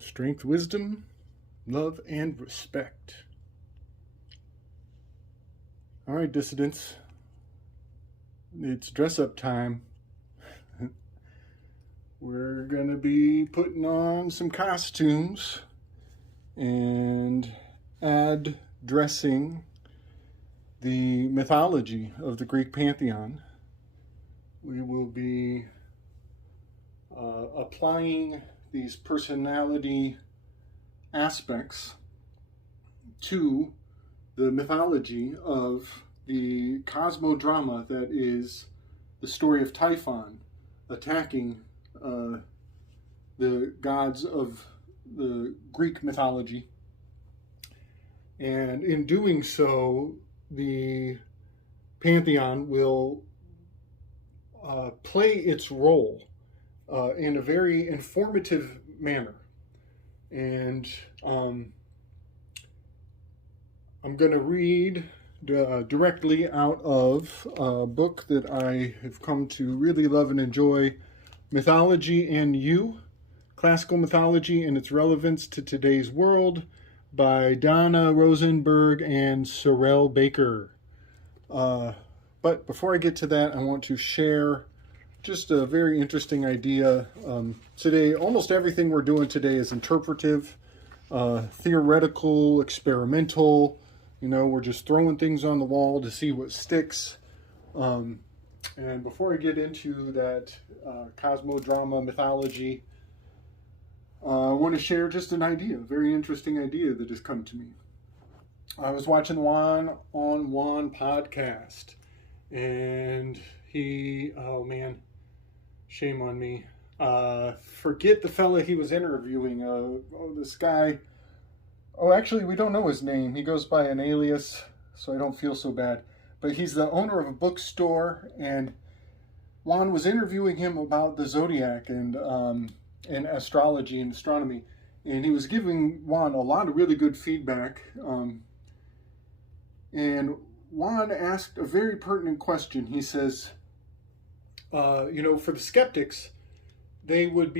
Strength, wisdom, love, and respect. All right, dissidents. It's dress-up time. We're going to be putting on some costumes and addressing the mythology of the Greek pantheon. We will be applying these personality aspects to the mythology of the cosmodrama that is the story of Typhon attacking the gods of the Greek mythology. And in doing so, the pantheon will play its role in a very informative manner. And I'm going to read directly out of a book that I have come to really love and enjoy, Mythology and You, Classical Mythology and Its Relevance to Today's World, by Donna Rosenberg and Sorrel Baker. But before I get to that, I want to share just a very interesting idea. Today, almost everything we're doing today is interpretive, theoretical, experimental. You know, we're just throwing things on the wall to see what sticks. And before I get into that cosmodrama mythology, I want to share just an idea, a very interesting idea that has come to me. I was watching One on One podcast, and he, oh man, shame on me. Forget the fella he was interviewing. This guy. Oh, actually, we don't know his name. He goes by an alias, so I don't feel so bad. But he's the owner of a bookstore, and Juan was interviewing him about the zodiac and astrology and astronomy. And he was giving Juan a lot of really good feedback. And Juan asked a very pertinent question. He says, for the skeptics, they would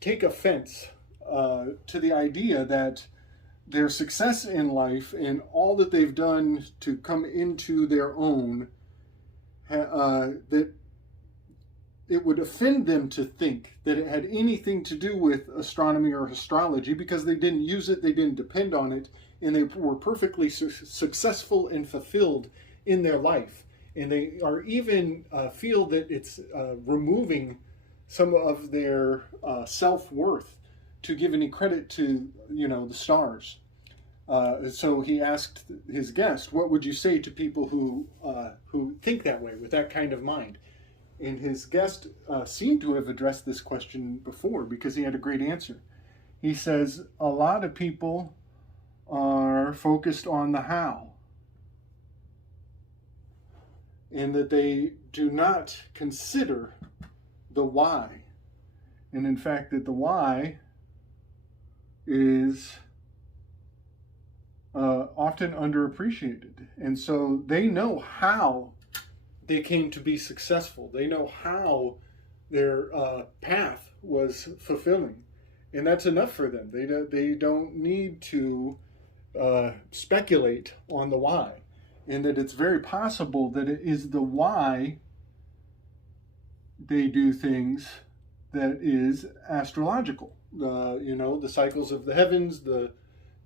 take offense to the idea that their success in life and all that they've done to come into their own, that it would offend them to think that it had anything to do with astronomy or astrology, because they didn't use it, they didn't depend on it, and they were perfectly successful and fulfilled in their life. And they are even feel that it's removing some of their self-worth to give any credit to, the stars. So he asked his guest, what would you say to people who think that way, with that kind of mind? And his guest seemed to have addressed this question before, because he had a great answer. He says, a lot of people are focused on the how, and that they do not consider the why. And in fact, that the why is often underappreciated. And so they know how they came to be successful. They know how their path was fulfilling. And that's enough for them. They don't need to speculate on the why. And that it's very possible that it is the why they do things that is astrological. The cycles of the heavens,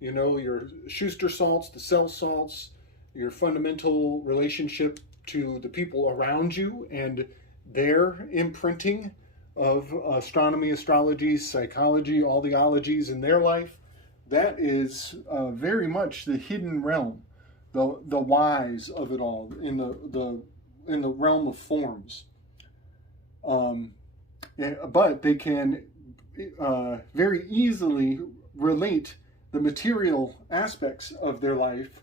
your Schuster salts, the cell salts, your fundamental relationship to the people around you and their imprinting of astronomy, astrology, psychology, all the ologies in their life. That is very much the hidden realm, the whys of it all in the realm of forms. But they can very easily relate the material aspects of their life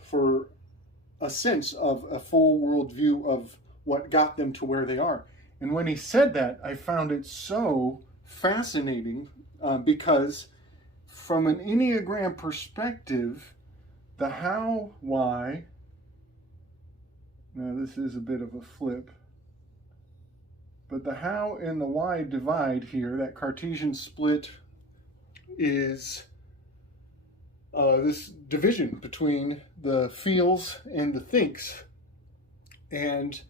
for a sense of a full world view of what got them to where they are. And when he said that, I found it so fascinating because from an Enneagram perspective, the how, why, now this is a bit of a flip, but the how and the why divide here, that Cartesian split is this division between the feels and the thinks. And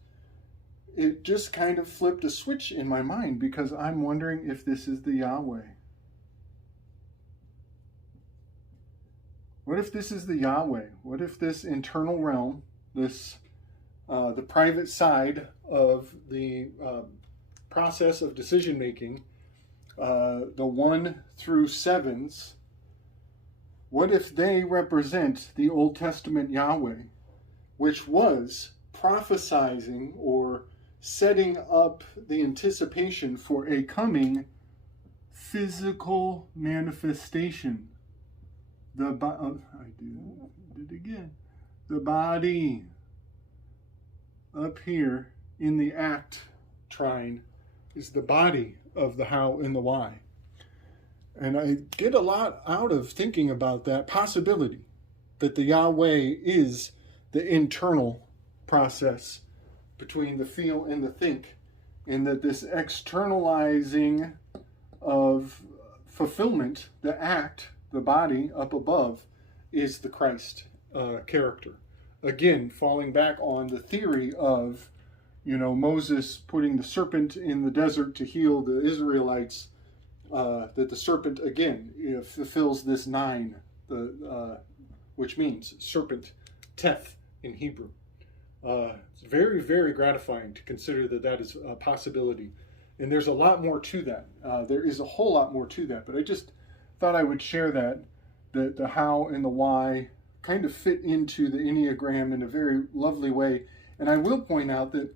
it just kind of flipped a switch in my mind, because I'm wondering if this is the Yahweh. What if this is the Yahweh? What if this internal realm, this the private side of the process of decision making, the 1 through 7s, what if they represent the Old Testament Yahweh, which was prophesizing or setting up the anticipation for a coming physical manifestation? I did it again. The body up here in the act trine is the body of the how and the why. And I get a lot out of thinking about that possibility, that the Yahweh is the internal process between the feel and the think, and that this externalizing of fulfillment, the act, the body up above, is the Christ character. Again, falling back on the theory of, Moses putting the serpent in the desert to heal the Israelites, that the serpent, again, fulfills this 9, which means serpent, teth in Hebrew. It's very, very gratifying to consider that is a possibility. And there's a lot more to that. There is a whole lot more to that. But I just thought I would share that the how and the why kind of fit into the Enneagram in a very lovely way. And I will point out that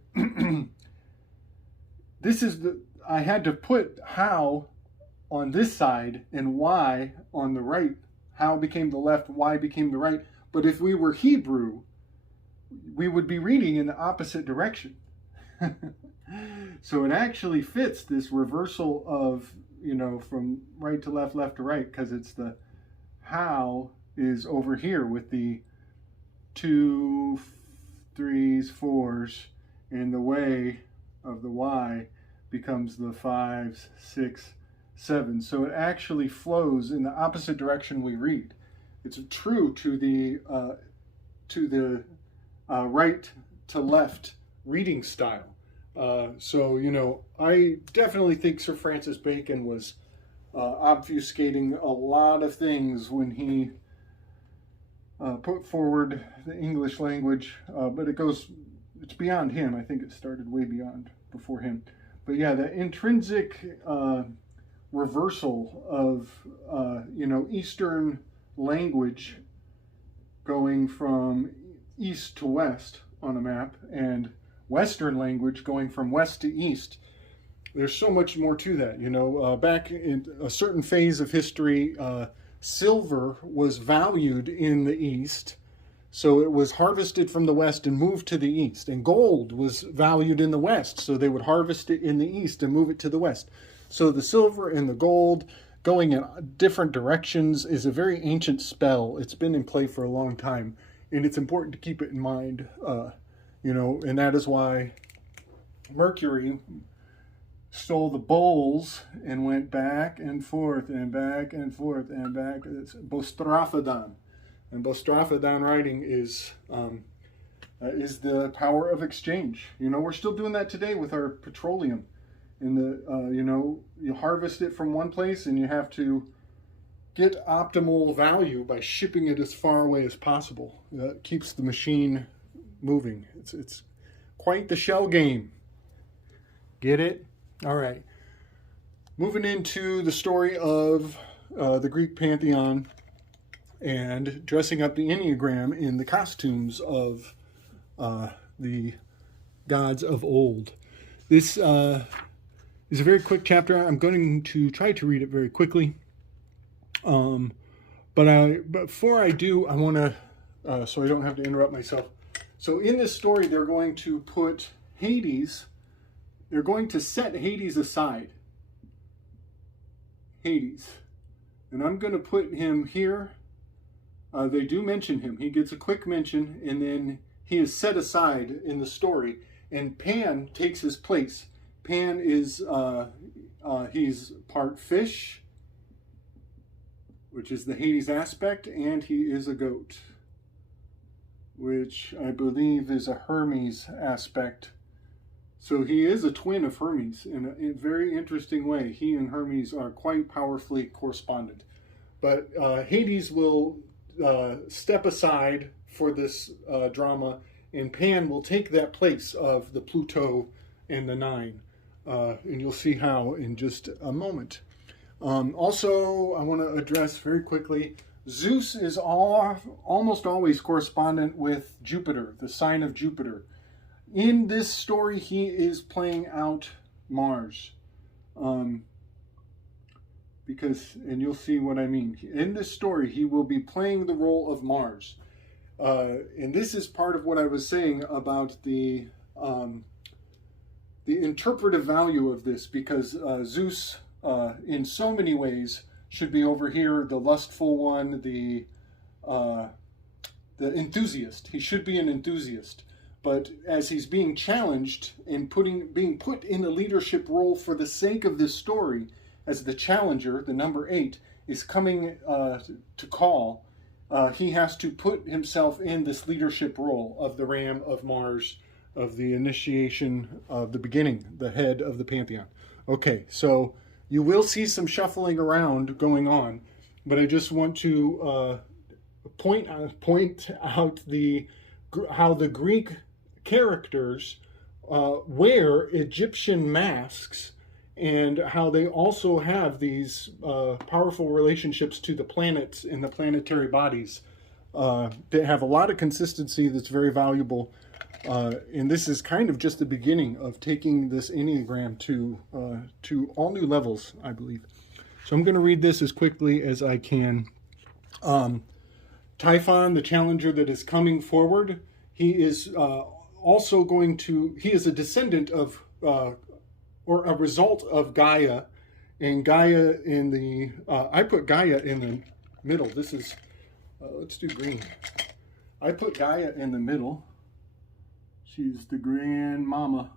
I had to put how on this side and why on the right. How became the left, why became the right. But if we were Hebrew, we would be reading in the opposite direction. So it actually fits this reversal of, from right to left, left to right, because it's the how is over here with the 2, 3s, 4s, and the way of the Y becomes the 5s, 6, 7. So it actually flows in the opposite direction we read. It's true to the right to left reading style. So, I definitely think Sir Francis Bacon was obfuscating a lot of things when he put forward the English language, but it's beyond him. I think it started way before him. But yeah, the intrinsic reversal of, Eastern language going from east to west on a map, and Western language going from west to east. There's so much more to that. Back in a certain phase of history, silver was valued in the east, so it was harvested from the west and moved to the east. And gold was valued in the west, so they would harvest it in the east and move it to the west. So the silver and the gold going in different directions is a very ancient spell. It's been in play for a long time, and it's important to keep it in mind. And that is why Mercury stole the bowls and went back and forth and back and forth and back. It's Bostraphodon. And Bostraphodon writing is the power of exchange. We're still doing that today with our petroleum. You harvest it from one place and you have to get optimal value by shipping it as far away as possible. That keeps the machine moving. It's quite the shell game. Get it? All right. Moving into the story of the Greek pantheon and dressing up the Enneagram in the costumes of the gods of old. This is a very quick chapter. I'm going to try to read it very quickly. But before I do, I want to, so I don't have to interrupt myself. So in this story, they're going to put Hades, they're going to set Hades aside. Hades. And I'm going to put him here. They do mention him. He gets a quick mention, and then he is set aside in the story. And Pan takes his place. Pan is, he's part fish, which is the Hades aspect, and he is a goat, which I believe is a Hermes aspect. So he is a twin of Hermes in a very interesting way. He and Hermes are quite powerfully correspondent. But Hades will step aside for this drama, and Pan will take that place of the Pluto and the Nine. And you'll see how in just a moment. Also, I want to address very quickly, Zeus is almost always correspondent with Jupiter, the sign of Jupiter. In this story, he is playing out Mars. Because, and you'll see what I mean. In this story, he will be playing the role of Mars. And this is part of what I was saying about the interpretive value of this, because Zeus, in so many ways, should be over here, the lustful one, the enthusiast. He should be an enthusiast. But as he's being challenged and being put in a leadership role for the sake of this story, as the challenger, the number 8, is coming to call, he has to put himself in this leadership role of the ram of Mars, of the initiation of the beginning, the head of the pantheon. Okay, so you will see some shuffling around going on, but I just want to point out how the Greek characters wear Egyptian masks, and how they also have these powerful relationships to the planets and the planetary bodies that have a lot of consistency that's very valuable. And this is kind of just the beginning of taking this Enneagram to all new levels, I believe. So I'm going to read this as quickly as I can. Typhon, the challenger that is coming forward, he is also he is a descendant of, or a result of Gaia. And Gaia I put Gaia in the middle. This is, let's do green. I put Gaia in the middle. She's the grandmama.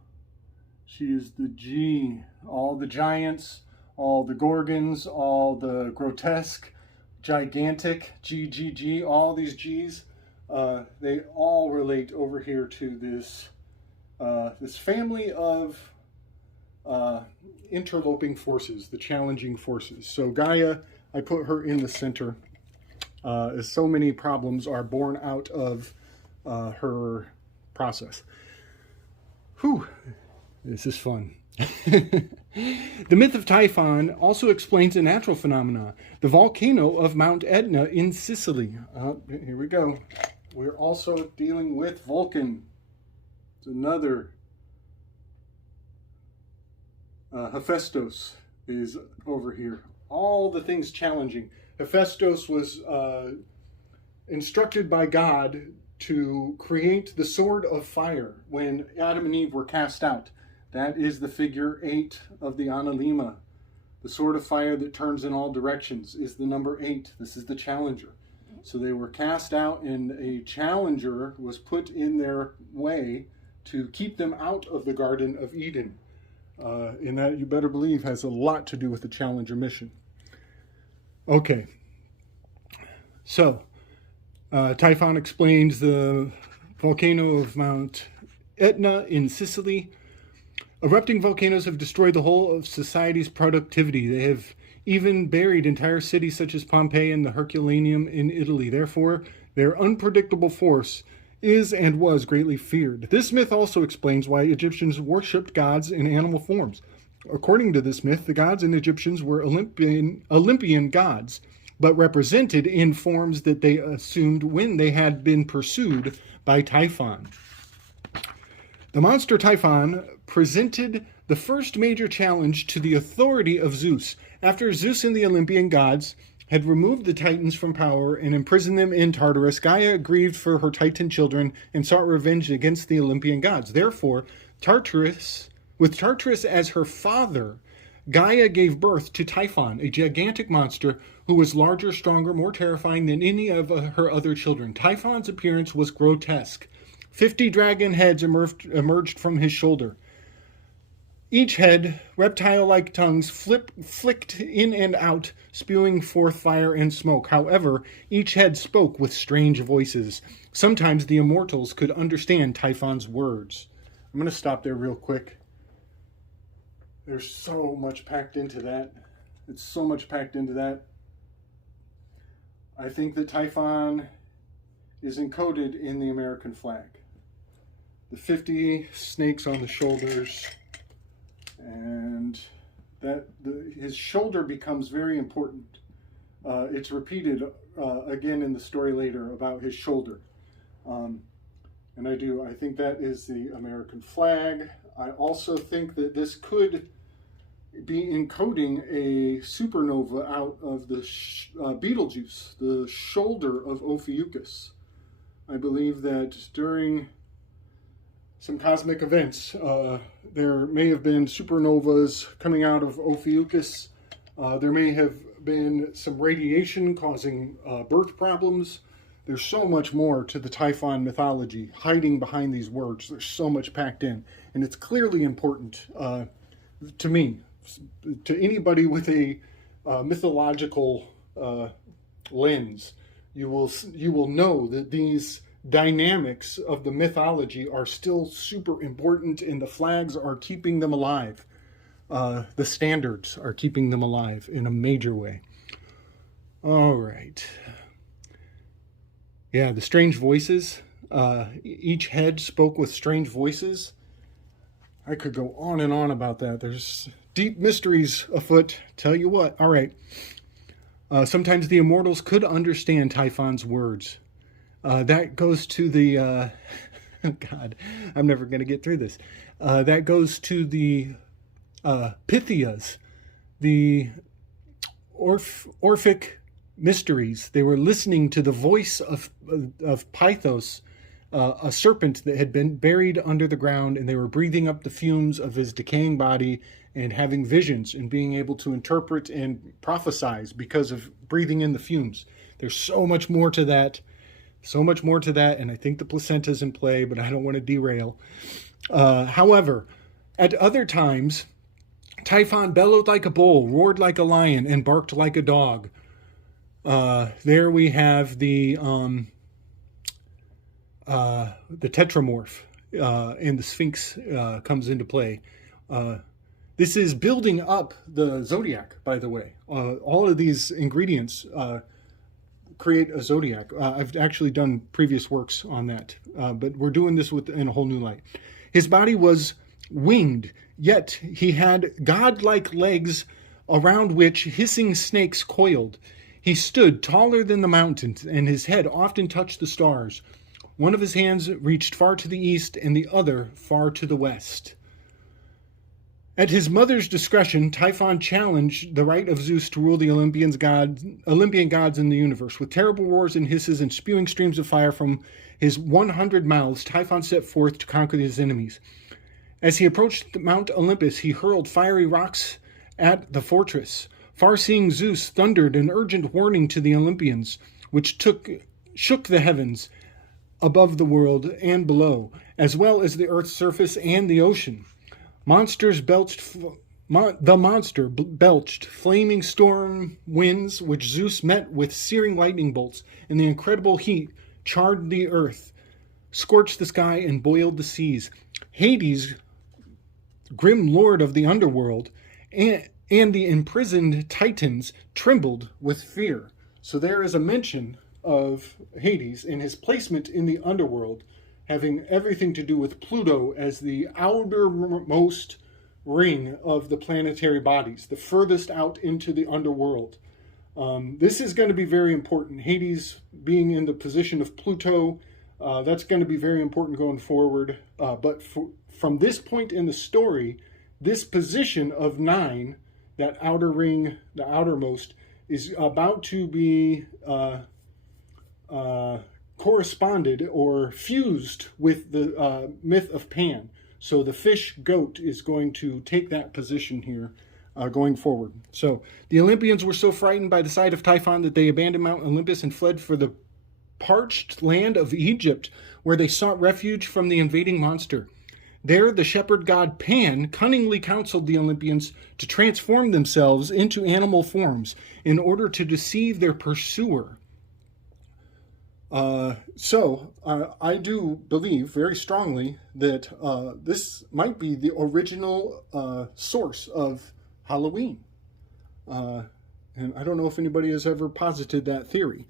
She is the G. All the giants, all the gorgons, all the grotesque, gigantic, GGG, all these G's. They all relate over here to this this family of interloping forces, the challenging forces. So Gaia, I put her in the center, as so many problems are born out of her process. Whew, this is fun. The myth of Typhon also explains a natural phenomenon, the volcano of Mount Etna in Sicily. Here we go. We're also dealing with Vulcan. It's another. Hephaestus is over here. All the things challenging. Hephaestus was instructed by God to create the sword of fire when Adam and Eve were cast out. That is the figure 8 of the Analema. The sword of fire that turns in all directions is the number 8. This is the challenger. So they were cast out, and a challenger was put in their way to keep them out of the Garden of Eden. And that, you better believe, has a lot to do with the challenger mission. Okay. So, Typhon explains the volcano of Mount Etna in Sicily. Erupting volcanoes have destroyed the whole of society's productivity. They have even buried entire cities such as Pompeii and the Herculaneum in Italy. Therefore, their unpredictable force is and was greatly feared. This myth also explains why Egyptians worshipped gods in animal forms. According to this myth, the gods in Egyptians were Olympian gods, but represented in forms that they assumed when they had been pursued by Typhon. The monster Typhon presented the first major challenge to the authority of Zeus. After Zeus and the Olympian gods had removed the Titans from power and imprisoned them in Tartarus, Gaia grieved for her Titan children and sought revenge against the Olympian gods. Therefore, with Tartarus as her father, Gaia gave birth to Typhon, a gigantic monster who was larger, stronger, more terrifying than any of her other children. Typhon's appearance was grotesque. 50 dragon heads emerged from his shoulder. Each head, reptile-like tongues, flicked in and out, spewing forth fire and smoke. However, each head spoke with strange voices. Sometimes the immortals could understand Typhon's words. I'm going to stop there real quick. There's so much packed into that. It's so much packed into that. I think that Typhon is encoded in the American flag. The 50 snakes on the shoulders, and his shoulder becomes very important. It's repeated again in the story later about his shoulder. And I think that is the American flag. I also think that this could be encoding a supernova out of the Betelgeuse, the shoulder of Ophiuchus. I believe that during some cosmic events, there may have been supernovas coming out of Ophiuchus. There may have been some radiation causing birth problems. There's so much more to the Typhon mythology hiding behind these words. There's so much packed in. And it's clearly important to me, to anybody with a mythological lens. You will know that these dynamics of the mythology are still super important, and the flags are keeping them alive. The standards are keeping them alive in a major way. All right. Yeah, the strange voices. Each head spoke with strange voices. I could go on and on about that. There's deep mysteries afoot. Tell you what. All right. Sometimes the immortals could understand Typhon's words. That goes to the... God, I'm never going to get through this. That goes to the Pythias, the Orphic mysteries. They were listening to the voice of Pythos, a serpent that had been buried under the ground, and they were breathing up the fumes of his decaying body and having visions and being able to interpret and prophesize because of breathing in the fumes. There's so much more to that. So much more to that, and I think the placenta's in play, but I don't want to derail. However, at other times, Typhon bellowed like a bull, roared like a lion, and barked like a dog. There we have the tetramorph, and the Sphinx comes into play. This is building up the zodiac, by the way. All of these ingredients create a zodiac. I've actually done previous works on that, but we're doing this in a whole new light. His body was winged, yet he had godlike legs around which hissing snakes coiled. He stood taller than the mountains, and his head often touched the stars. One of his hands reached far to the east, and the other far to the west. At his mother's discretion, Typhon challenged the right of Zeus to rule the Olympian gods in the universe. With terrible roars and hisses and spewing streams of fire from his 100 mouths, Typhon set forth to conquer his enemies. As he approached Mount Olympus, he hurled fiery rocks at the fortress. Far-seeing Zeus thundered an urgent warning to the Olympians, which shook the heavens above the world and below, as well as the earth's surface and the ocean. The monster belched flaming storm winds, which Zeus met with searing lightning bolts, and the incredible heat charred the earth, scorched the sky, and boiled the seas. Hades, grim lord of the underworld, and the imprisoned Titans trembled with fear. So there is a mention of Hades in his placement in the underworld, having everything to do with Pluto as the outermost ring of the planetary bodies, the furthest out into the underworld. This is going to be very important. Hades being in the position of Pluto, that's going to be very important going forward. But from this point in the story, this position of 9, that outer ring, the outermost, is about to be corresponded or fused with the myth of Pan. So the fish goat is going to take that position here going forward. So the Olympians were so frightened by the sight of Typhon that they abandoned Mount Olympus and fled for the parched land of Egypt, where they sought refuge from the invading monster. There, the shepherd god Pan cunningly counseled the Olympians to transform themselves into animal forms in order to deceive their pursuer. I do believe very strongly that this might be the original source of Halloween. And I don't know if anybody has ever posited that theory.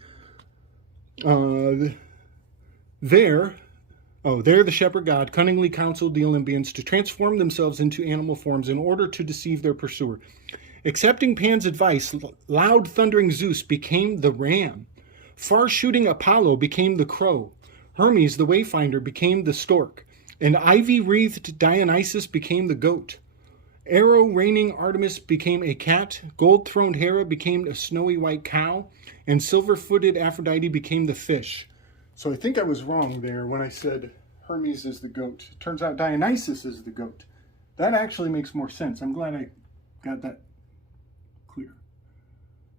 There, the shepherd god cunningly counseled the Olympians to transform themselves into animal forms in order to deceive their pursuer. Accepting Pan's advice, loud thundering Zeus became the ram. Far-shooting Apollo became the crow. Hermes, the wayfinder, became the stork. And ivy-wreathed Dionysus became the goat. Arrow-raining Artemis became a cat. Gold-throned Hera became a snowy white cow. And silver-footed Aphrodite became the fish. So I think I was wrong there when I said Hermes is the goat. It turns out Dionysus is the goat. That actually makes more sense. I'm glad I got that clear.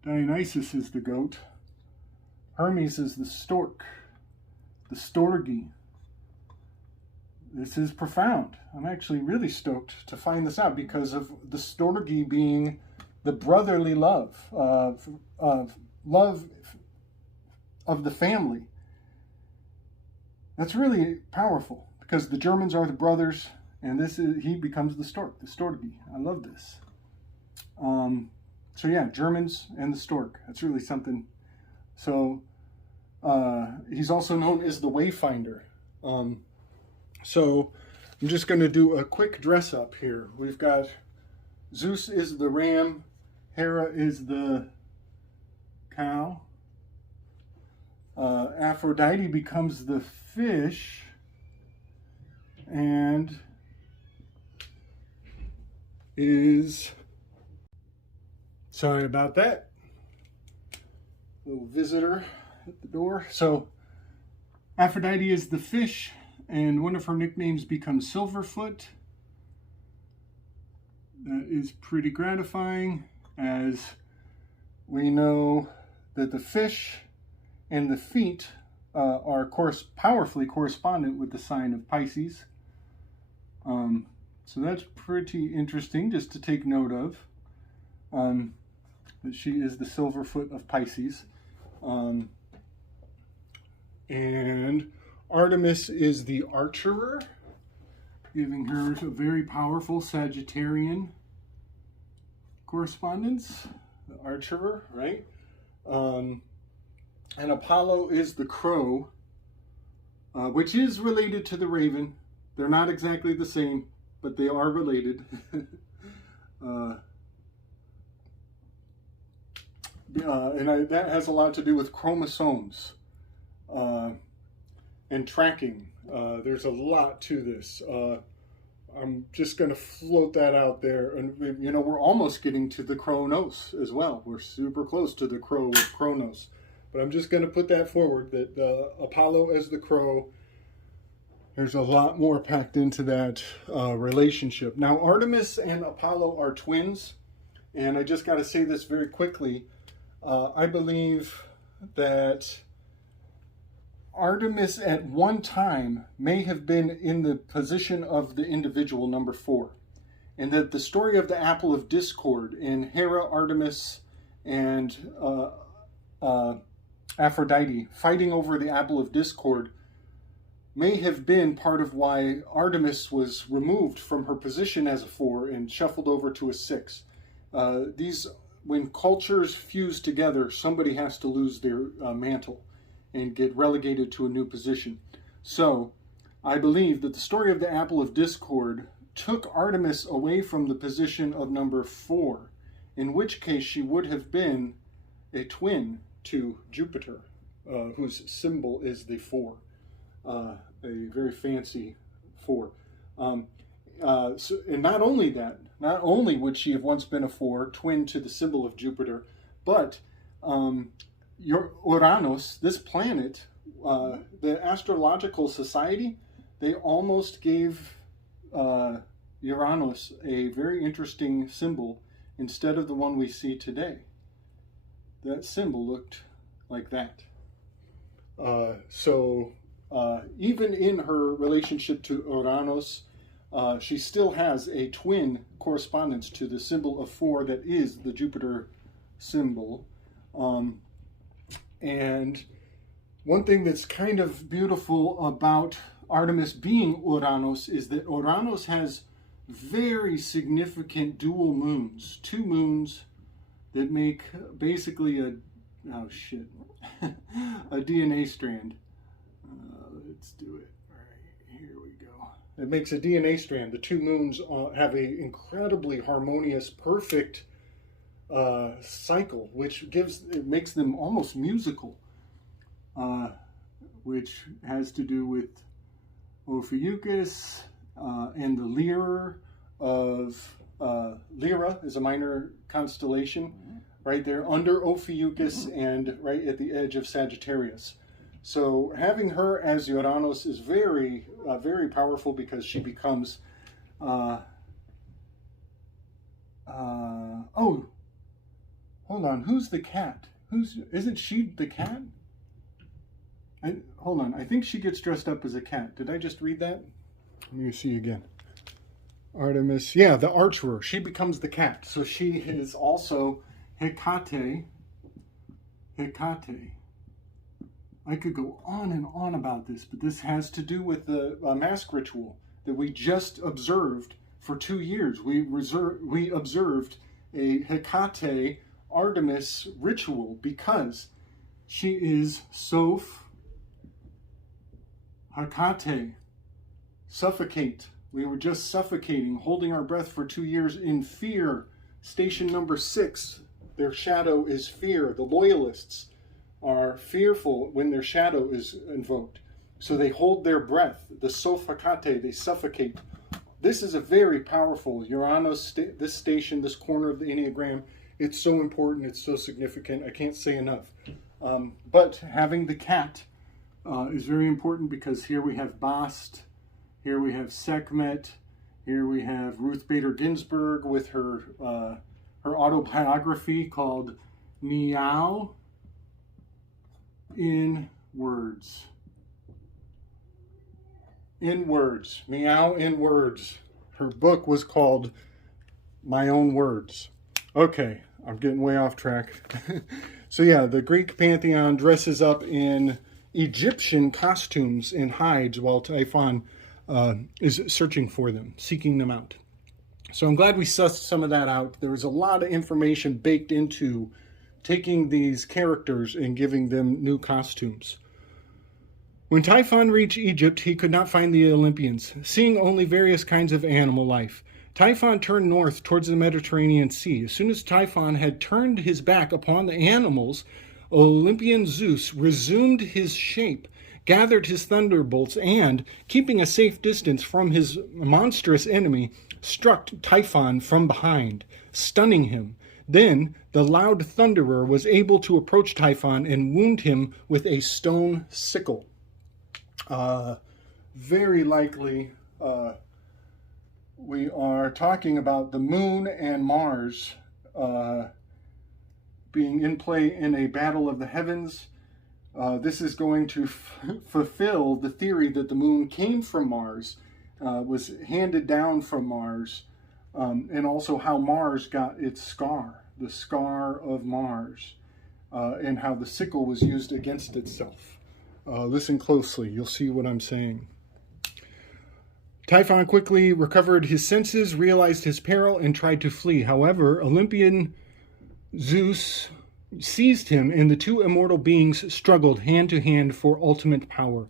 Dionysus is the goat. Hermes is the stork, the storgy. This is profound. I'm actually really stoked to find this out because of the storgy being the brotherly love of the family. That's really powerful because the Germans are the brothers, and he becomes the stork, the storgy. I love this. So yeah, Germans and the stork. That's really something. So he's also known as the Wayfinder. So I'm just going to do a quick dress up here. We've got Zeus is the ram, Hera is the cow, Aphrodite becomes the fish, and sorry about that. Little visitor at the door. So Aphrodite is the fish, and one of her nicknames becomes Silverfoot. That is pretty gratifying, as we know that the fish and the feet are powerfully correspondent with the sign of Pisces. So that's pretty interesting just to take note of. That she is the Silverfoot of Pisces. And Artemis is the archerer, giving her a very powerful Sagittarian correspondence. The archerer, right? And Apollo is the crow, which is related to the raven. They're not exactly the same, but they are related. That has a lot to do with chromosomes and tracking. There's a lot to this. I'm just going to float that out there. And, we're almost getting to the Chronos as well. We're super close to the crow with Chronos. But I'm just going to put that forward, that Apollo as the crow, there's a lot more packed into that relationship. Now, Artemis and Apollo are twins. And I just got to say this very quickly. I believe that Artemis at one time may have been in the position of the individual number 4. And that the story of the Apple of Discord in Hera, Artemis, and Aphrodite fighting over the Apple of Discord may have been part of why Artemis was removed from her position as a 4 and shuffled over to a 6. When cultures fuse together, somebody has to lose their mantle and get relegated to a new position. So I believe that the story of the Apple of Discord took Artemis away from the position of number 4, in which case she would have been a twin to Jupiter, whose symbol is the 4, a very fancy 4. And not only that, not only would she have once been a 4, twin to the symbol of Jupiter, but Uranus, this planet, the Astrological Society, they almost gave Uranus a very interesting symbol instead of the one we see today. That symbol looked like that. Even in her relationship to Uranus, she still has a twin correspondence to the symbol of 4 that is the Jupiter symbol. And one thing that's kind of beautiful about Artemis being Uranus is that Uranus has very significant dual moons, 2 moons that make basically a DNA strand. Let's do it. All right, here we go. It makes a DNA strand. The 2 moons have an incredibly harmonious, perfect cycle, which makes them almost musical, which has to do with Ophiuchus and the Lyra of Lyra is a minor constellation right there under Ophiuchus and right at the edge of Sagittarius. So having her as Uranus is very, very powerful because she becomes, oh, hold on, who's the cat? Isn't she the cat? Hold on, I think she gets dressed up as a cat. Did I just read that? Let me see again. Artemis, yeah, the archer. She becomes the cat. So she is also Hecate. Hecate. I could go on and on about this, but this has to do with the mask ritual that we just observed for 2 years. We observed a Hecate Artemis ritual because she is Soph Hecate. Suffocate. We were just suffocating, holding our breath for 2 years in fear. Station number 6, their shadow is fear. The loyalists are fearful when their shadow is invoked. So they hold their breath. The Sophocate, they suffocate. This is a very powerful Uranus, this station, this corner of the Enneagram. It's so important, it's so significant. I can't say enough. But having the cat is very important because here we have Bast, here we have Sekhmet, here we have Ruth Bader Ginsburg with her autobiography called Meow in Words. In Words. Meow in Words. Her book was called My Own Words. Okay, I'm getting way off track. So yeah, the Greek pantheon dresses up in Egyptian costumes and hides while Typhon is searching for them, seeking them out. So I'm glad we sussed some of that out. There was a lot of information baked into taking these characters and giving them new costumes. When Typhon reached Egypt, he could not find the Olympians, seeing only various kinds of animal life. Typhon turned north towards the Mediterranean Sea. As soon as Typhon had turned his back upon the animals, Olympian Zeus resumed his shape, gathered his thunderbolts, and, keeping a safe distance from his monstrous enemy, struck Typhon from behind, stunning him. Then the loud thunderer was able to approach Typhon and wound him with a stone sickle. Very likely, we are talking about the moon and Mars being in play in a battle of the heavens. This is going to fulfill the theory that the moon came from Mars, was handed down from Mars, and also how Mars got its scar, the scar of Mars, and how the sickle was used against itself. Listen closely, you'll see what I'm saying. Typhon quickly recovered his senses, realized his peril, and tried to flee. However, Olympian Zeus seized him, and the two immortal beings struggled hand to hand for ultimate power.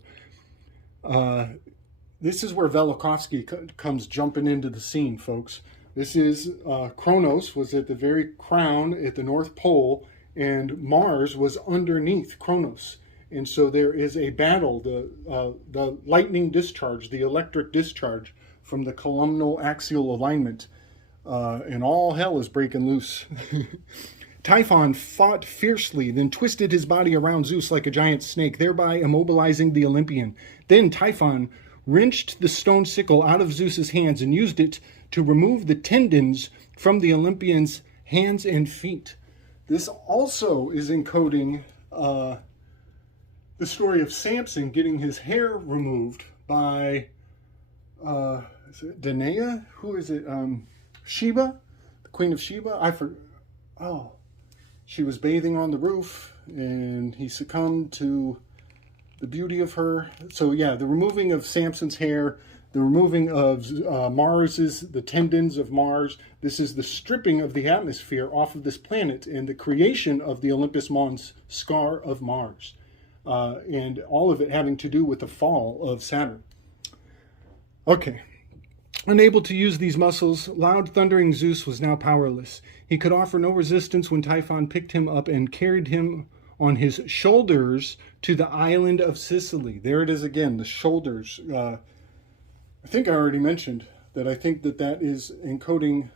This is where Velikovsky comes jumping into the scene, folks. This is Kronos was at the very crown at the North Pole, and Mars was underneath Kronos. And so there is a battle, the lightning discharge, the electric discharge from the columnar axial alignment, and all hell is breaking loose. Typhon fought fiercely, then twisted his body around Zeus like a giant snake, thereby immobilizing the Olympian. Then Typhon wrenched the stone sickle out of Zeus's hands and used it to remove the tendons from the Olympian's hands and feet. This also is encoding the story of Samson getting his hair removed by is it Danae? Who is it? Sheba, the Queen of Sheba. Oh, she was bathing on the roof, and he succumbed to the beauty of her. So yeah, the removing of Samson's hair, the removing of the tendons of Mars. This is the stripping of the atmosphere off of this planet and the creation of the Olympus Mons scar of Mars. And all of it having to do with the fall of Saturn. Okay. Unable to use these muscles, loud thundering Zeus was now powerless. He could offer no resistance when Typhon picked him up and carried him on his shoulders to the island of Sicily. There it is again, the shoulders. I think I already mentioned that I think that is encoding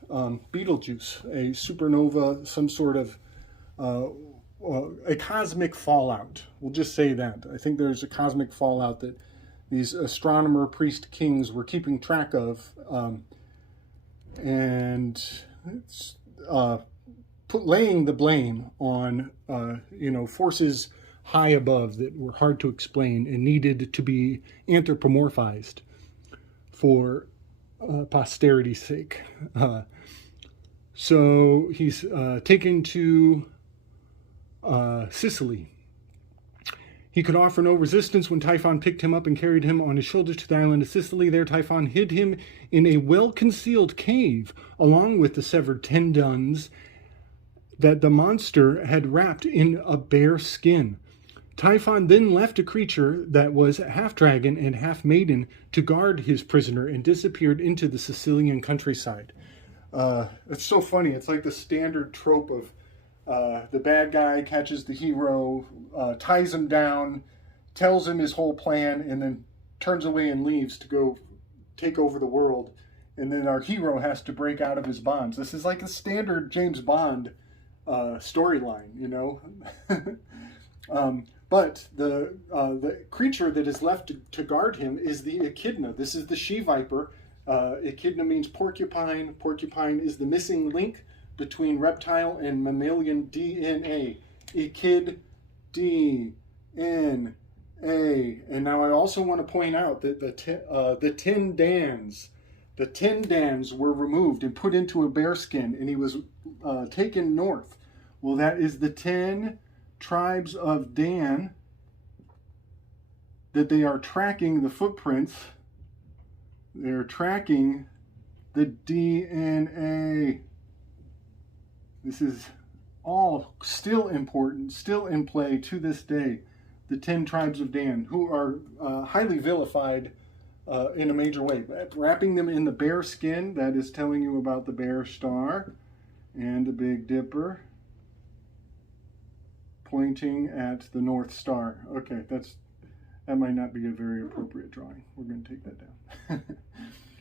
Betelgeuse, a supernova, some sort of a cosmic fallout. We'll just say that. I think there's a cosmic fallout that these astronomer priest kings were keeping track of, and it's laying the blame on forces high above that were hard to explain and needed to be anthropomorphized for posterity's sake. So he's taken to Sicily. He could offer no resistance when Typhon picked him up and carried him on his shoulders to the island of Sicily. There Typhon hid him in a well-concealed cave, along with the severed tendons that the monster had wrapped in a bear skin. Typhon then left a creature that was half dragon and half maiden to guard his prisoner and disappeared into the Sicilian countryside. It's so funny. It's like the standard trope of the bad guy catches the hero, ties him down, tells him his whole plan, and then turns away and leaves to go take over the world. And then our hero has to break out of his bonds. This is like a standard James Bond storyline, you know. But the creature that is left to guard him is the echidna. This is the she-viper. Echidna means porcupine. Porcupine is the missing link between reptile and mammalian DNA. Echid DNA. And now I also want to point out that the tendons were removed and put into a bearskin, and he was taken north. Well, that is the 10 tribes of Dan, that they are tracking the footprints. They're tracking the DNA. This is all still important, still in play to this day. The 10 tribes of Dan, who are highly vilified in a major way. Wrapping them in the bear skin, that is telling you about the bear star and the Big Dipper, pointing at the North Star. Okay, that might not be a very appropriate drawing. We're going to take that down.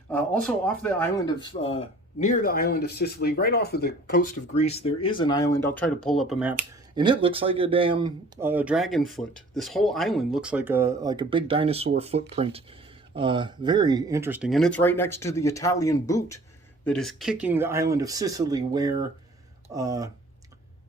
Also, off the island of near the island of Sicily, right off of the coast of Greece, there is an island. I'll try to pull up a map, and it looks like a damn dragon foot. This whole island looks like a big dinosaur footprint. Very interesting, and it's right next to the Italian boot that is kicking the island of Sicily, where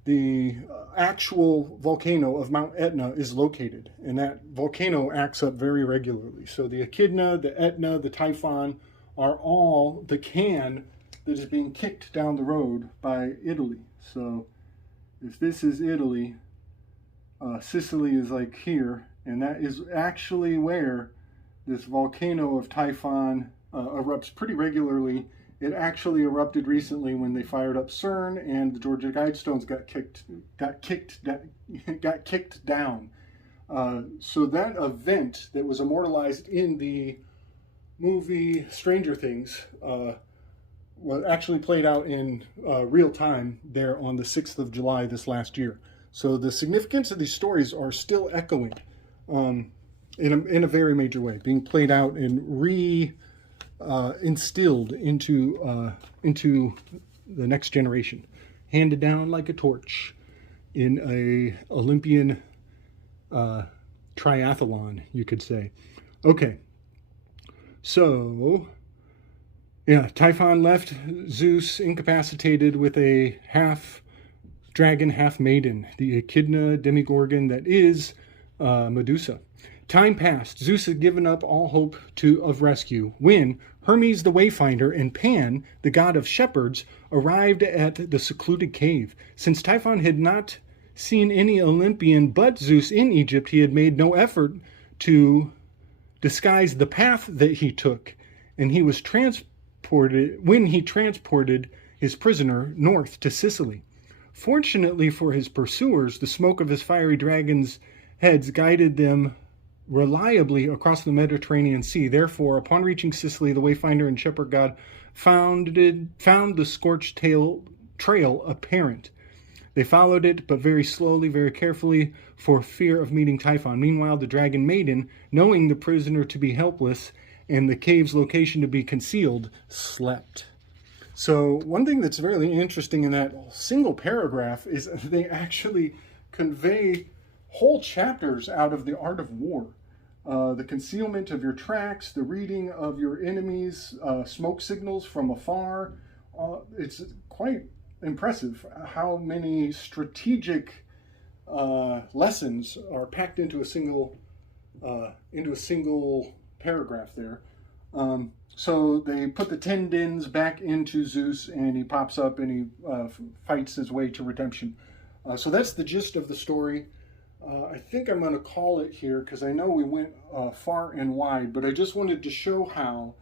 the actual volcano of Mount Etna is located, and that volcano acts up very regularly. So the Echidna, the Etna, the Typhon are all the can that is being kicked down the road by Italy. So if this is Italy, Sicily is like here, and that is actually where this volcano of Typhon erupts pretty regularly. It actually erupted recently when they fired up CERN, and the Georgia Guidestones got kicked down. So that event that was immortalized in the movie Stranger Things was actually played out in real time there on the 6th of July this last year. So the significance of these stories are still echoing in a very major way, being played out and instilled into the next generation, handed down like a torch in a Olympian triathlon, you could say. Okay, so yeah, Typhon left Zeus incapacitated with a half dragon, half maiden, the Echidna demigorgon that is Medusa. Time passed. Zeus had given up all hope of rescue when Hermes the Wayfinder and Pan, the god of shepherds, arrived at the secluded cave. Since Typhon had not seen any Olympian but Zeus in Egypt, he had made no effort to disguise the path that he took, and he was transported his prisoner north to Sicily. Fortunately for his pursuers, the smoke of his fiery dragon's heads guided them reliably across the Mediterranean Sea. Therefore, upon reaching Sicily, the Wayfinder and Shepherd God found the scorched trail apparent. They followed it, but very slowly, very carefully, for fear of meeting Typhon. Meanwhile, the dragon maiden, knowing the prisoner to be helpless and the cave's location to be concealed, slept. So one thing that's really interesting in that single paragraph is they actually convey whole chapters out of the art of war. The concealment of your tracks, the reading of your enemies' smoke signals from afar. It's quite impressive how many strategic lessons are packed into a single paragraph there. So they put the 10 dins back into Zeus, and he pops up and he fights his way to redemption. So that's the gist of the story. I think I'm going to call it here because I know we went far and wide, but I just wanted to show how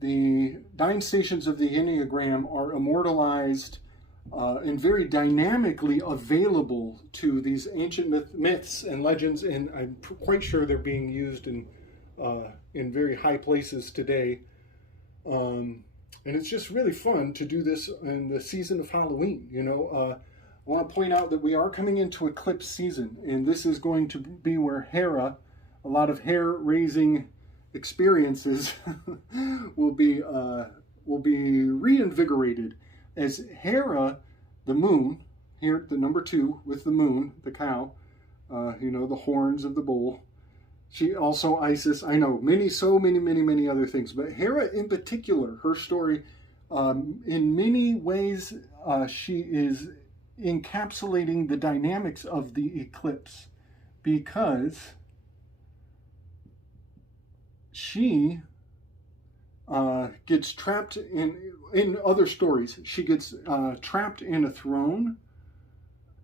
the 9 stations of the Enneagram are immortalized and very dynamically available to these ancient myths and legends, and I'm quite sure they're being used in very high places today. And it's just really fun to do this in the season of Halloween, you know. I want to point out that we are coming into eclipse season, and this is going to be where Hera, a lot of hair-raising experiences, will be reinvigorated, as Hera, the moon, here the number 2 with the moon, the cow, the horns of the bull. She also Isis, I know, many other things, but Hera in particular, her story, in many ways, she is encapsulating the dynamics of the eclipse, because she gets trapped in other stories. She gets trapped in a throne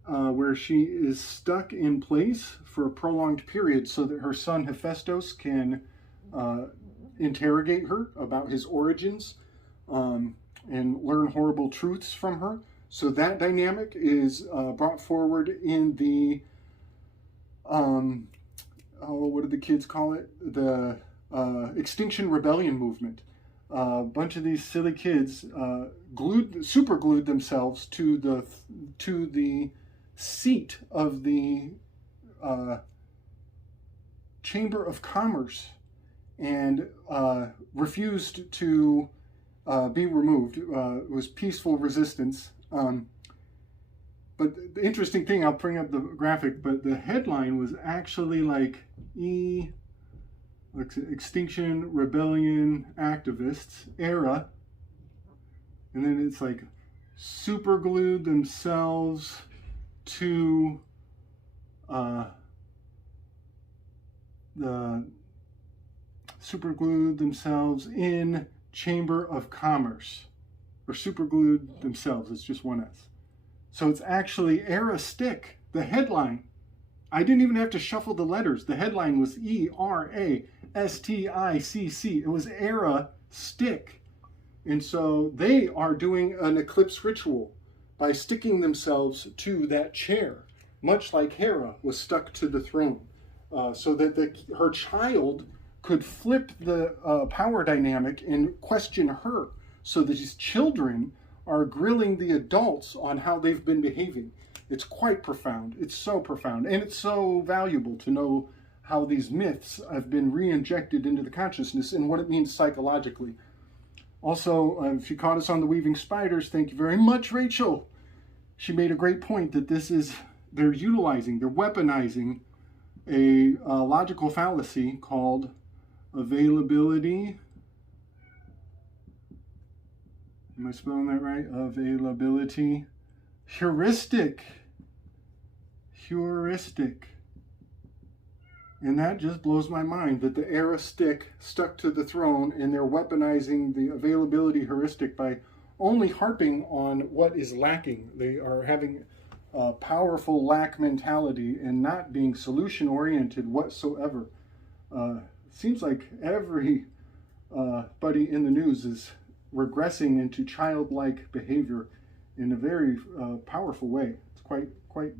where she is stuck in place for a prolonged period so that her son Hephaestus can interrogate her about his origins and learn horrible truths from her. So that dynamic is brought forward in the, what do the kids call it? The Extinction Rebellion movement. A bunch of these silly kids super glued themselves to the seat of the Chamber of Commerce and refused to be removed. It was peaceful resistance. But the interesting thing, I'll bring up the graphic, but the headline was actually like Extinction Rebellion Activists era, and then it's like super glued themselves to in Chamber of Commerce, or super glued themselves, it's just one S. So it's actually era stick, the headline. I didn't even have to shuffle the letters. The headline was ERASTICC. It was era stick. And so they are doing an eclipse ritual by sticking themselves to that chair, much like Hera was stuck to the throne, so that her child could flip the power dynamic and question her. So that these children are grilling the adults on how they've been behaving. It's quite profound. It's so profound. And it's so valuable to know how these myths have been re-injected into the consciousness and what it means psychologically. Also, if you caught us on the Weaving Spiders, thank you very much, Rachel. She made a great point that they're weaponizing a logical fallacy called availability. Am I spelling that right? Availability. Heuristic. And that just blows my mind that the Era stick stuck to the throne, and they're weaponizing the availability heuristic by only harping on what is lacking. They are having a powerful lack mentality and not being solution oriented whatsoever. Seems like everybody in the news is regressing into childlike behavior in a very powerful way. It's quite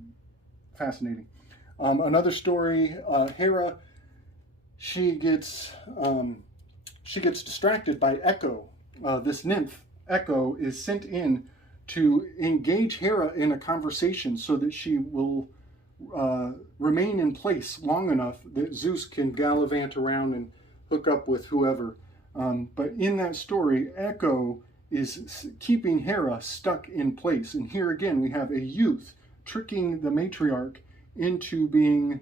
fascinating. Another story, Hera, she gets distracted by Echo. This nymph, Echo, is sent in to engage Hera in a conversation so that she will remain in place long enough that Zeus can gallivant around and hook up with whoever. But in that story, Echo is keeping Hera stuck in place. And here again, we have a youth tricking the matriarch into being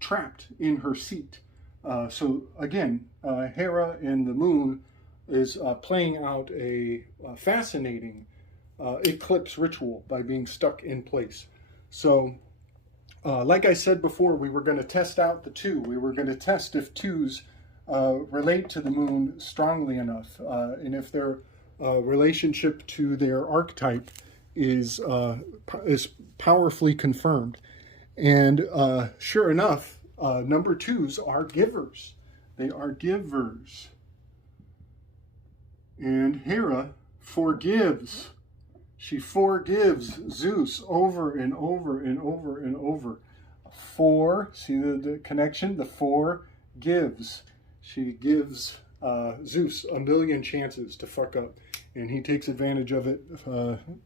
trapped in her seat. So again, Hera and the moon is playing out a fascinating eclipse ritual by being stuck in place. So like I said before, we were going to test out the two. We were going to test if twos relate to the moon strongly enough, and if their relationship to their archetype is powerfully confirmed. And sure enough, number twos are givers. They are givers. And Hera forgives. She forgives Zeus over and over and over and over. See the connection? The four gives. She gives Zeus a million chances to fuck up, and he takes advantage of it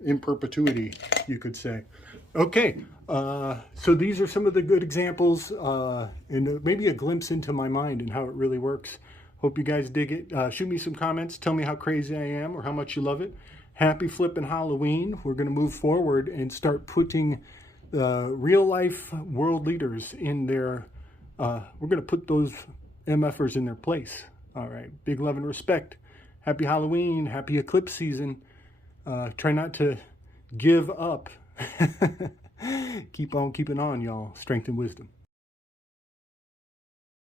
in perpetuity, you could say. Okay, so these are some of the good examples, and maybe a glimpse into my mind and how it really works. Hope you guys dig it. Shoot me some comments. Tell me how crazy I am or how much you love it. Happy flipping Halloween. We're going to move forward and start putting real life world leaders in their, we're going to put those MFers in their place. All right. Big love and respect. Happy Halloween. Happy eclipse season. Try not to give up. Keep on keeping on, y'all. Strength and wisdom.